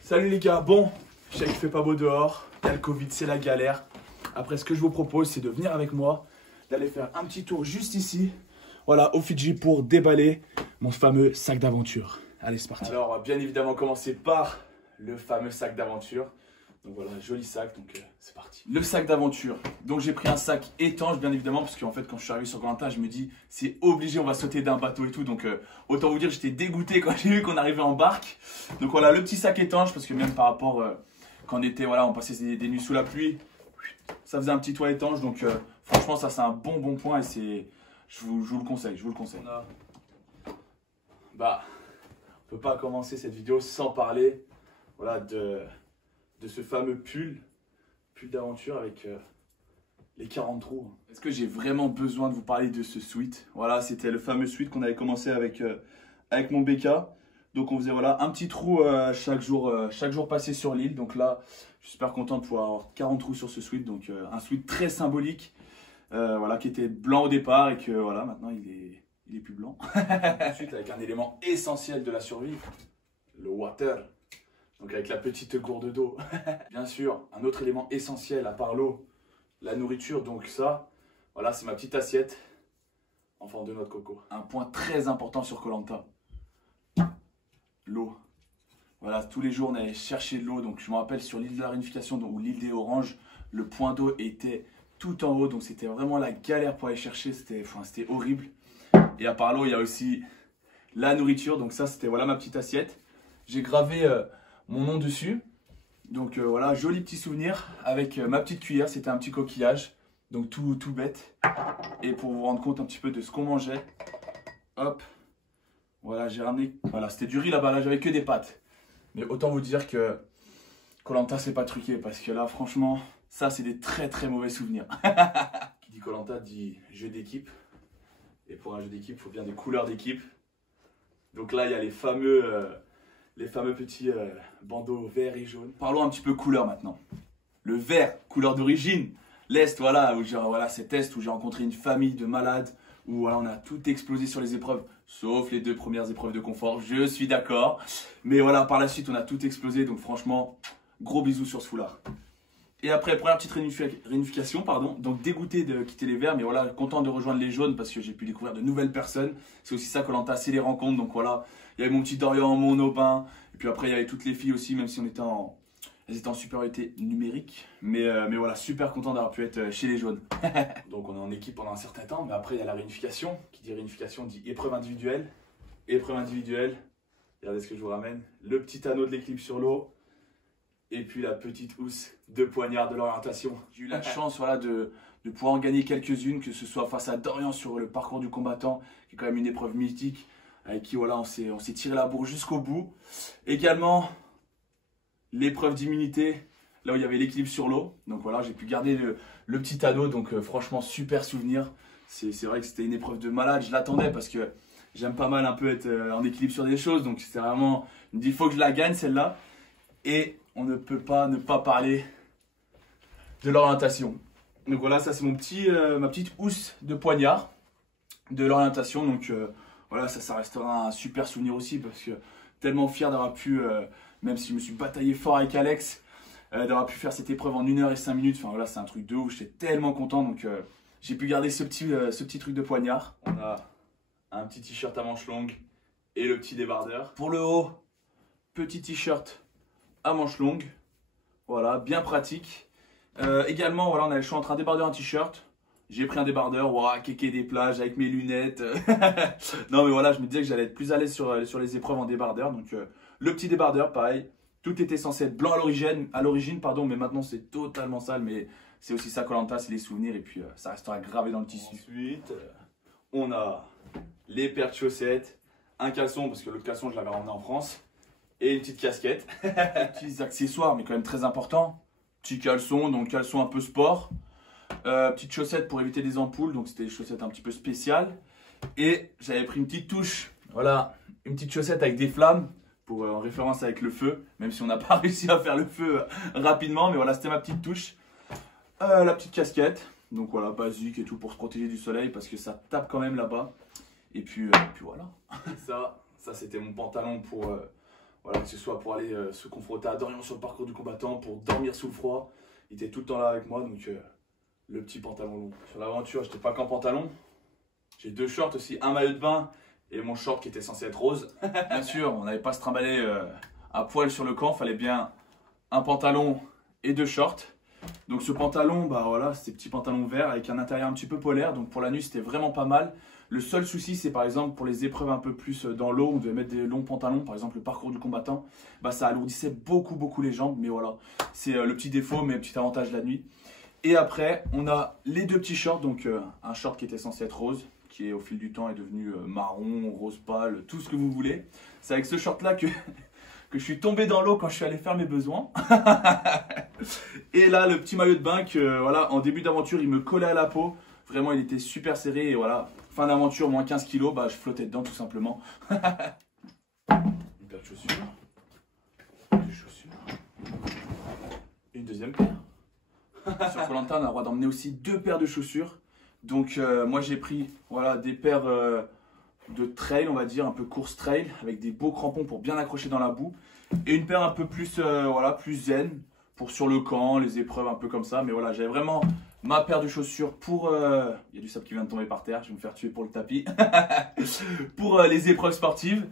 Salut les gars, bon, je sais qu'il fait pas beau dehors, il y a le Covid, c'est la galère. Après, ce que je vous propose, c'est de venir avec moi, d'aller faire un petit tour juste ici, voilà, au Fidji pour déballer mon fameux sac d'aventure. Allez, c'est parti. Alors, on va bien évidemment commencer par le fameux sac d'aventure. Donc voilà, joli sac, donc c'est parti. Le sac d'aventure. Donc j'ai pris un sac étanche, bien évidemment, parce qu'en fait, quand je suis arrivé sur Koh Lanta, je me dis, c'est obligé, on va sauter d'un bateau et tout. Donc autant vous dire, j'étais dégoûté quand j'ai vu qu'on arrivait en barque. Donc voilà, le petit sac étanche, parce que même par rapport, quand on était, voilà, on passait des nuits sous la pluie, ça faisait un petit toit étanche. Donc franchement, ça c'est un bon point et c'est, je vous le conseille, je vous le conseille. Bah, on peut pas commencer cette vidéo sans parler, voilà, de ce fameux pull d'aventure avec les 40 trous. Est-ce que j'ai vraiment besoin de vous parler de ce sweat? Voilà, c'était le fameux sweat qu'on avait commencé avec mon BK. Donc on faisait voilà, un petit trou chaque jour passé sur l'île. Donc là, je suis super content de pouvoir avoir 40 trous sur ce sweat. Donc un sweat très symbolique, voilà, qui était blanc au départ et que voilà, maintenant il est plus blanc. Ensuite avec un élément essentiel de la survie, le water. Donc avec la petite gourde d'eau. Bien sûr, un autre élément essentiel à part l'eau, la nourriture. Donc ça, voilà, c'est ma petite assiette en forme de noix de coco. Un point très important sur Koh Lanta, l'eau. Voilà, tous les jours on allait chercher de l'eau. Donc je me rappelle sur l'île de la Réunification, ou l'île des Oranges, le point d'eau était tout en haut. Donc c'était vraiment la galère pour aller chercher, c'était horrible. Et à part l'eau, il y a aussi la nourriture. Donc ça, c'était voilà ma petite assiette. J'ai gravé mon nom dessus. Donc voilà, joli petit souvenir avec ma petite cuillère, c'était un petit coquillage. Donc tout bête. Et pour vous rendre compte un petit peu de ce qu'on mangeait, hop, voilà, j'ai ramené, voilà, c'était du riz là-bas, là j'avais que des pâtes. Mais autant vous dire que Koh Lanta c'est pas truqué, parce que là franchement, ça c'est des très mauvais souvenirs. Qui dit Koh Lanta dit jeu d'équipe. Et pour un jeu d'équipe, il faut bien des couleurs d'équipe. Donc là il y a les fameux petits bandeaux vert et jaune. Parlons un petit peu couleur maintenant. Le vert, couleur d'origine. L'Est, voilà, voilà, cet Est où j'ai rencontré une famille de malades, où voilà, on a tout explosé sur les épreuves, sauf les 2 premières épreuves de confort, je suis d'accord. Mais voilà, par la suite, on a tout explosé, donc franchement, gros bisous sur ce foulard. Et après, première petite réunification, pardon, donc dégoûté de quitter les verts, mais voilà, content de rejoindre les jaunes parce que j'ai pu découvrir de nouvelles personnes. C'est aussi ça Koh Lanta, c'est les rencontres, donc voilà, il y avait mon petit Dorian, mon Aubin, et puis après il y avait toutes les filles aussi, même si elles étaient en supériorité numérique, mais voilà, super content d'avoir pu être chez les jaunes. Donc on est en équipe pendant un certain temps, mais après il y a la réunification, qui dit réunification dit épreuve individuelle. Épreuve individuelle, regardez ce que je vous ramène, le petit anneau de l'équilibre sur l'eau, et puis la petite housse de poignard de l'orientation. J'ai eu la chance voilà, de pouvoir en gagner quelques-unes, que ce soit face à Dorian sur le parcours du combattant, qui est quand même une épreuve mythique, avec qui voilà, on s'est tiré la bourre jusqu'au bout. Également, l'épreuve d'immunité, là où il y avait l'équilibre sur l'eau. Donc voilà, j'ai pu garder le petit anneau, donc franchement, super souvenir. C'est vrai que c'était une épreuve de malade, je l'attendais parce que j'aime pas mal un peu être en équilibre sur des choses. Donc c'était vraiment, je me dis, il faut que je la gagne celle-là. Et on ne peut pas ne pas parler de l'orientation. Donc voilà, ça c'est ma petite housse de poignard de l'orientation. Donc voilà, ça restera un super souvenir aussi parce que tellement fier d'avoir pu, même si je me suis bataillé fort avec Alex, d'avoir pu faire cette épreuve en 1 h et 5 minutes. Enfin voilà, c'est un truc de ouf, j'étais tellement content. Donc j'ai pu garder ce petit truc de poignard. On a un petit t-shirt à manches longues et le petit débardeur. Pour le haut, petit t-shirt à manches longues, voilà, bien pratique. Également, voilà, on a le choix entre un débardeur et un t-shirt. J'ai pris un débardeur, ouah, kéké des plages avec mes lunettes. Non mais voilà, je me disais que j'allais être plus à l'aise sur les épreuves en débardeur. Donc le petit débardeur, pareil, tout était censé être blanc à l'origine, pardon, mais maintenant c'est totalement sale. Mais c'est aussi ça Koh Lanta, c'est les souvenirs et puis ça restera gravé dans le tissu. Ensuite, on a les paires de chaussettes, un caleçon, parce que l'autre caleçon je l'avais ramené en France. Et une petite casquette, des petits accessoires mais quand même très importants. Petit caleçon, donc caleçon un peu sport. Petite chaussette pour éviter les ampoules, donc c'était des chaussettes un petit peu spéciales. Et j'avais pris une petite touche, voilà, une petite chaussette avec des flammes, pour, en référence avec le feu. Même si on n'a pas réussi à faire le feu rapidement, mais voilà, c'était ma petite touche. La petite casquette, donc voilà, basique et tout pour se protéger du soleil parce que ça tape quand même là-bas. Et puis voilà. Ça, Ça, c'était mon pantalon pour, voilà, que ce soit pour aller se confronter à Dorian sur le parcours du combattant, pour dormir sous le froid. Il était tout le temps là avec moi, donc le petit pantalon long. Sur l'aventure, j'étais pas qu'en pantalon. J'ai 2 shorts aussi, un maillot de bain et mon short qui était censé être rose. Bien sûr, on n'avait pas se trimballer à poil sur le camp, fallait bien un pantalon et 2 shorts. Donc ce pantalon, bah voilà, c'était petit pantalon vert avec un intérieur un petit peu polaire. Donc pour la nuit, c'était vraiment pas mal. Le seul souci, c'est par exemple pour les épreuves un peu plus dans l'eau, on devait mettre des longs pantalons, par exemple le parcours du combattant. Bah ça alourdissait beaucoup les jambes, mais voilà, c'est le petit défaut, mais le petit avantage de la nuit. Et après, on a les 2 petits shorts, donc un short qui était censé être rose, qui est au fil du temps est devenu marron, rose pâle, tout ce que vous voulez. C'est avec ce short là que je suis tombé dans l'eau quand je suis allé faire mes besoins. Et là, le petit maillot de bain que, voilà, en début d'aventure, il me collait à la peau. Vraiment, il était super serré. Et voilà, fin d'aventure, moins 15 kilos, bah, je flottais dedans tout simplement. Une paire de chaussures. Des chaussures. Et une deuxième paire. Sur Koh Lanta, on a le droit d'emmener aussi 2 paires de chaussures. Donc, moi, j'ai pris voilà, des paires de trail, on va dire, un peu course trail, avec des beaux crampons pour bien accrocher dans la boue. Et une paire un peu plus, voilà, plus zen, pour sur le camp, les épreuves un peu comme ça. Mais voilà, j'avais vraiment ma paire de chaussures pour... Il y a du sable qui vient de tomber par terre, je vais me faire tuer pour le tapis. Pour les épreuves sportives.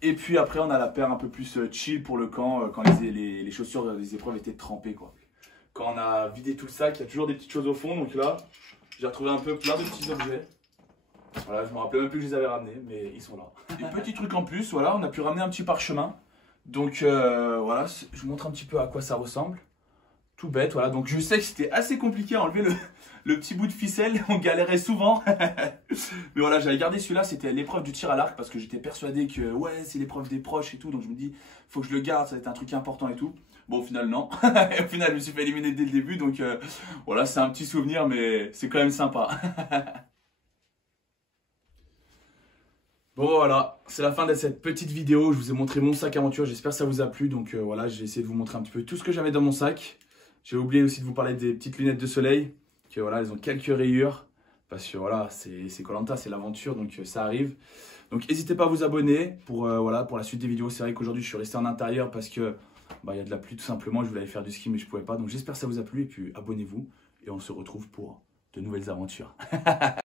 Et puis après, on a la paire un peu plus chill pour le camp, quand les chaussures des épreuves étaient trempées, quoi. Quand on a vidé tout le sac, il y a toujours des petites choses au fond. Donc là, j'ai retrouvé un peu plein de petits objets. Voilà, je me rappelais même plus que je les avais ramenés, mais ils sont là. Des petits trucs en plus, voilà, on a pu ramener un petit parchemin. Donc voilà, je vous montre un petit peu à quoi ça ressemble. Tout bête, voilà. Donc je sais que c'était assez compliqué à enlever le petit bout de ficelle, on galérait souvent. Mais voilà, j'avais gardé celui-là, c'était l'épreuve du tir à l'arc parce que j'étais persuadé que ouais, c'est l'épreuve des proches et tout. Donc je me dis, faut que je le garde, ça va être un truc important et tout. Bon, au final, non. Au final, je me suis fait éliminer dès le début. Donc voilà, c'est un petit souvenir, mais c'est quand même sympa. Bon voilà, c'est la fin de cette petite vidéo, je vous ai montré mon sac aventure, j'espère que ça vous a plu. Donc voilà, j'ai essayé de vous montrer un petit peu tout ce que j'avais dans mon sac. J'ai oublié aussi de vous parler des petites lunettes de soleil, que voilà, elles ont quelques rayures. Parce que voilà, c'est Koh Lanta, c'est l'aventure, donc ça arrive. Donc n'hésitez pas à vous abonner pour, voilà, pour la suite des vidéos. C'est vrai qu'aujourd'hui je suis resté en intérieur parce que bah, y a de la pluie tout simplement, je voulais aller faire du ski mais je pouvais pas. Donc j'espère que ça vous a plu et puis abonnez-vous et on se retrouve pour de nouvelles aventures.